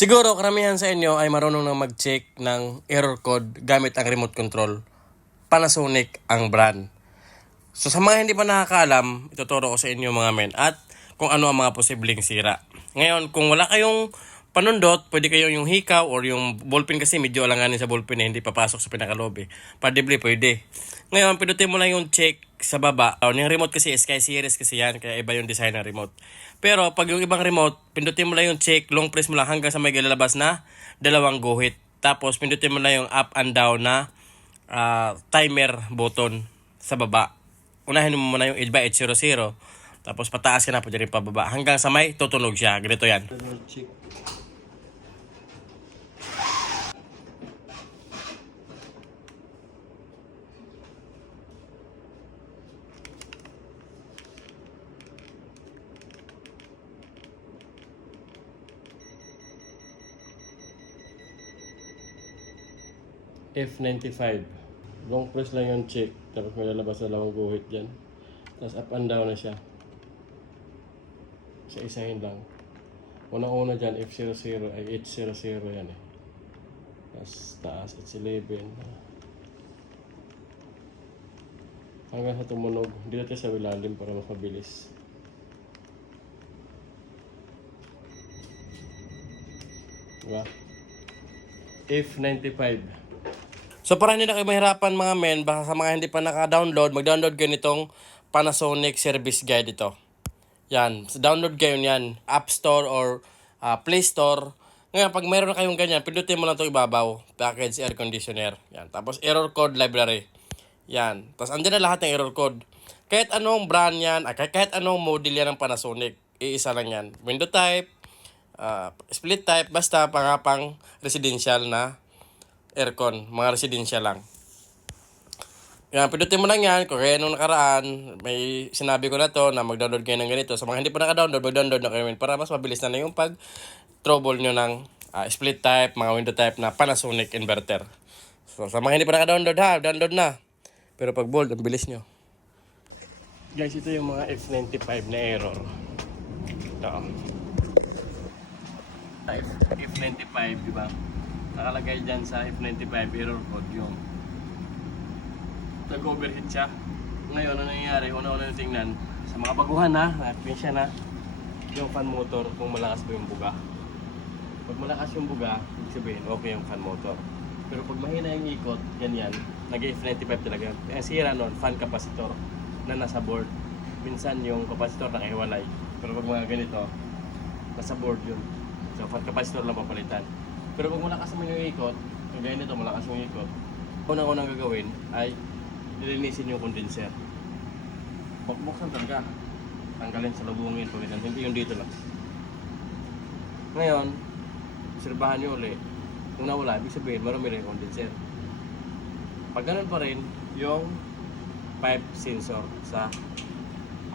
Siguro karamihan sa inyo ay marunong na mag-check ng error code gamit ang remote control. Panasonic ang brand. So sa mga hindi pa nakakaalam, ituturo ko sa inyo mga men at kung ano ang mga posibleng sira. Ngayon, kung wala kayong panundot, pwede kayo yung hikaw or yung ballpen kasi medyo alanganin sa ballpen na hindi papasok sa pinakalobe. Padible pwede. Ngayon, pinutin mo lang yung check sa baba. Yung remote kasi Sky Series kasi yan, kaya iba yung design ng remote. Pero pag yung ibang remote, pindutin mo lang yung check, long press mo lang hanggang sa may lalabas na dalawang guhit. Tapos pindutin mo lang yung up and down na timer button sa baba. Unahin mo muna yung 8x800. Tapos pataas ka na po dyan rin pababa. Hanggang sa may tutunog siya. Ganito yan. F95. Long press lang yung check. Tapos may lalabas na dalawang guhit dyan. Tapos up and down na siya. Isa-isahin lang. Una-una dyan, F00 ay 800 yan eh. Tapos taas, H11. Hanggang sa tumunog. Dito tayo sa ilalim para mas mabilis. Diba? F95. So para hindi na kayo mahirapan mga men, baka sa mga hindi pa naka-download, mag-download kayo nitong Panasonic Service Guide ito. Yan, download kayo yan, App Store or Play Store. Ngayon, pag mayroon na kayong ganyan, pindutin mo lang itong ibabaw, package air conditioner. Yan, tapos error code library. Yan, tapos andyan na lahat ng error code. Kahit anong brand yan, kahit anong model yan ng Panasonic, iisa lang yan. Window type, split type, basta pang residential na aircon, mga residential lang. Yan, pindutin mo lang yan. Kung kaya nung nakaraan, may sinabi ko na to na mag-download kayo ng ganito. Sa mga hindi pa naka-download, mag-download na kayo para mas mabilis na lang yung pag-trouble nyo ng split type, mga window type na Panasonic inverter. So, sa mga hindi pa naka-download download na. Pero pag bold, ang bilis nyo. Guys, ito yung mga F95 na error. Ito. F95, diba? Nakalagay dyan sa F95 error code yung nag-overheat siya. Ngayon, ano nangyayari? Una-una na tingnan sa mga baguhan na, nakapin siya na yung fan motor kung malakas ba yung buga. Pag malakas yung buga, ibig sabihin okay yung fan motor. Pero pag mahina yung ikot, yan, nag-F95 talaga. Ang sira nun, fan capacitor na nasa board. Minsan yung capacitor nakahiwalay. Pero pag mga ganito, nasa board yun. So fan capacitor lang papalitan. Pero pag malakas naman yung ikot, kung gaya nito, malakas yung ikot, unang-unang gagawin ay lilinisin yung condenser. Buksan talaga. Tanggalin sa lubungin, pagalitan. Hindi yung dito lang. Ngayon, obserbahan nyo ulit. Kung nawala, ibig sabihin, marami rin yung condenser. Pag ganun pa rin, yung pipe sensor sa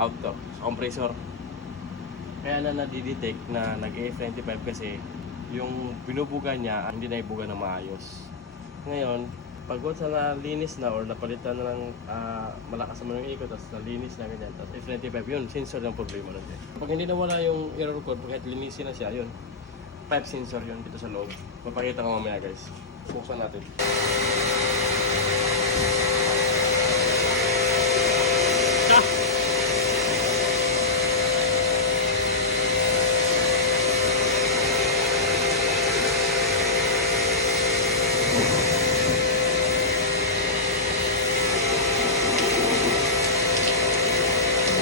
outdoor, sa compressor. Kaya na nadidetect na nag-F95 kasi yung binubuga niya, hindi na ibuga na maayos. Ngayon, pag once na nalinis na or napalitan na ng malakas naman yung ikot, tapos nalinis na ganyan, tapos F95 yun, sensor yung problema nun din. Pag hindi nawala yung error code, kahit linisin na siya, yun, pipe sensor yun dito sa loob. Papakita ko mamaya guys. Buksan natin.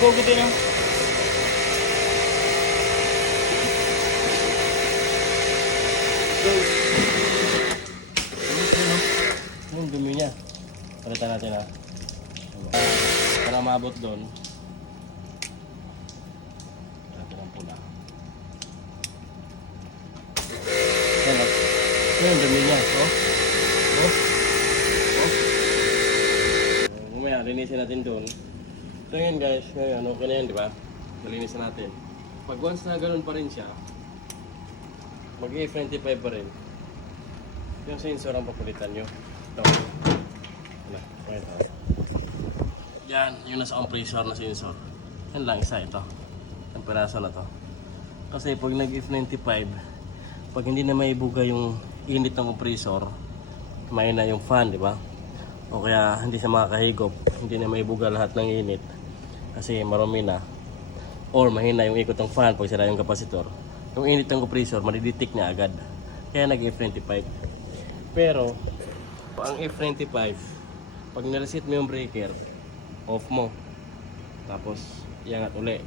Pogo din ah. Yung dumi niya. Palitan natin ha. Para maabot doon. Natin ang pula. Yan o. Ito yung dumi niya. Mamaya, linisin natin doon. So yun guys, ngayon okay na yan, di ba? Malinis na natin. Pag once na ganun pa rin siya, mag-E25 pa rin. Yung sensor ang papalitan nyo. Ito. Yan, yung nasa compressor na sensor. Yan lang, isa ito. Ang peraso na to. Kasi pag nag-F95, pag hindi na maibuga yung init ng compressor, mahina yung fan, di ba? O kaya hindi siya makakahigop, hindi na maibuga lahat ng init kasi marumi na. Or mahina yung ikot ng fan pag sira yung kapasitor. Yung init ng compressor, madidetect niya agad. Kaya nag-F95. Pero, ang F95, pag nireset mo yung breaker, off mo. Tapos, iangat uli.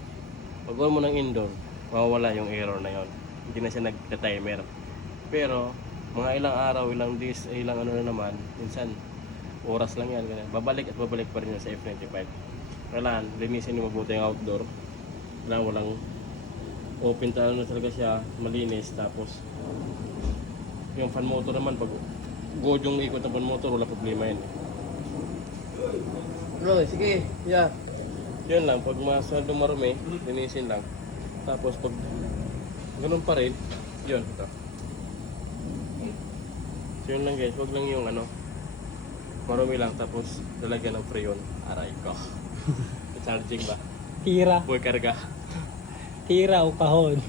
Pag on mo ng indoor, mawawala yung error na yon. Hindi na siya nag-timer. Pero, mga ilang araw, ilang days, ilang ano na naman, minsan, oras lang yan. Ganyan. Babalik at babalik pa rin yan sa F95. Kailangan, linisin mo mabuti yung outdoor. Kailangan walang open na talaga siya, malinis. Tapos, yung fan motor naman, pag good yung ikot ng fan motor, wala problema yun. No, sige, yeah. Yun lang, pag masyadong marumi, linisin lang. Tapos pag ganun pa rin, yun, ito. So yun lang guys, wag lang yung ano, marumi lang tapos lalagyan ng freon. Aray ko. Charging ba? Tira. Boy, karga. Tira o kahon.